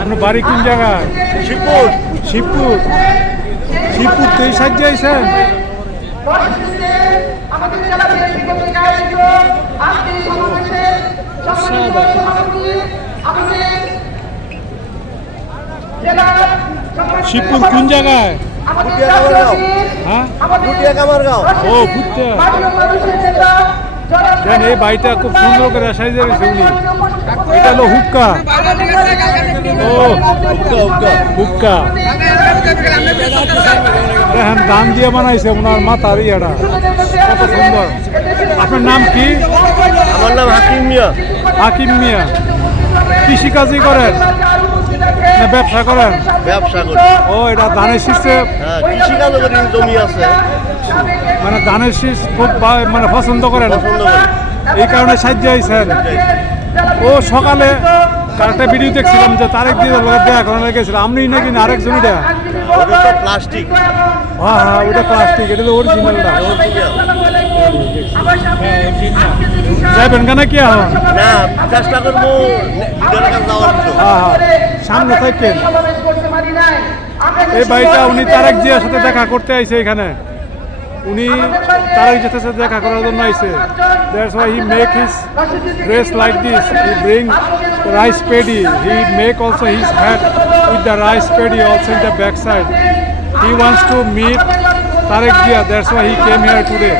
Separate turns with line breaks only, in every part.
আপনার বাড়ি কোন জায়গায়
শিবপুর।
শিবপুর। শিবপুর তেইশ সাহায্যে আইসেন। শিবপুর কোন জায়গায়? হ্যাঁ। ও, দেন এই বাড়িটা খুব সুন্দর করে সাইজে রয়েছে উনি এটা হলো হুক্কা। ও হুক্কা। দেখেন দাম দিয়ে বানাইছে ওনার মাথার ইয়েটা। কত সুন্দর। আপনার নাম কি?
আমার নাম হাকিম মিয়া।
হাকিম মিয়া। কৃষিকাজই করেন? ব্যবসা করেন?
ব্যবসা করি।
ও এটা ধানের শীষে
হ্যাঁ কৃষিকাজ জমি আছে।
মানে ধানের শীষ খুব মানে পছন্দ করেন?
পছন্দ করি।
এই কারণে সাহায্য আইসেন ও সকালে কারেক্টা ভিডিও দেখছিলাম যে তারেক দিয়ে দেখা করানো গেছিল। আপনি নাকি না আরেকজন এটা
ওটা তো প্লাস্টিক
হ্যাঁ হ্যাঁ ওটা প্লাস্টিক এটা তো অরিজিনালটা যাবেন কেন কি
না চেষ্টা করব লিডারের কাছে যাওয়ার জন্য
হ্যাঁ হ্যাঁ সামনে থাকেন। এই বাড়িটা উনি তারেক জিয়ার সাথে দেখা করতে আইছে এখানে। উনি তারেক জিয়ার সাথে দেখা করার জন্য আইছে। That's why he make his dress like this he bring rice paddy he make also his hat with the rice paddy also in the back side he wants to meet Tarique Zia that's why he came here today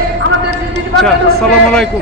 আচ্ছা আসসালামু আলাইকুম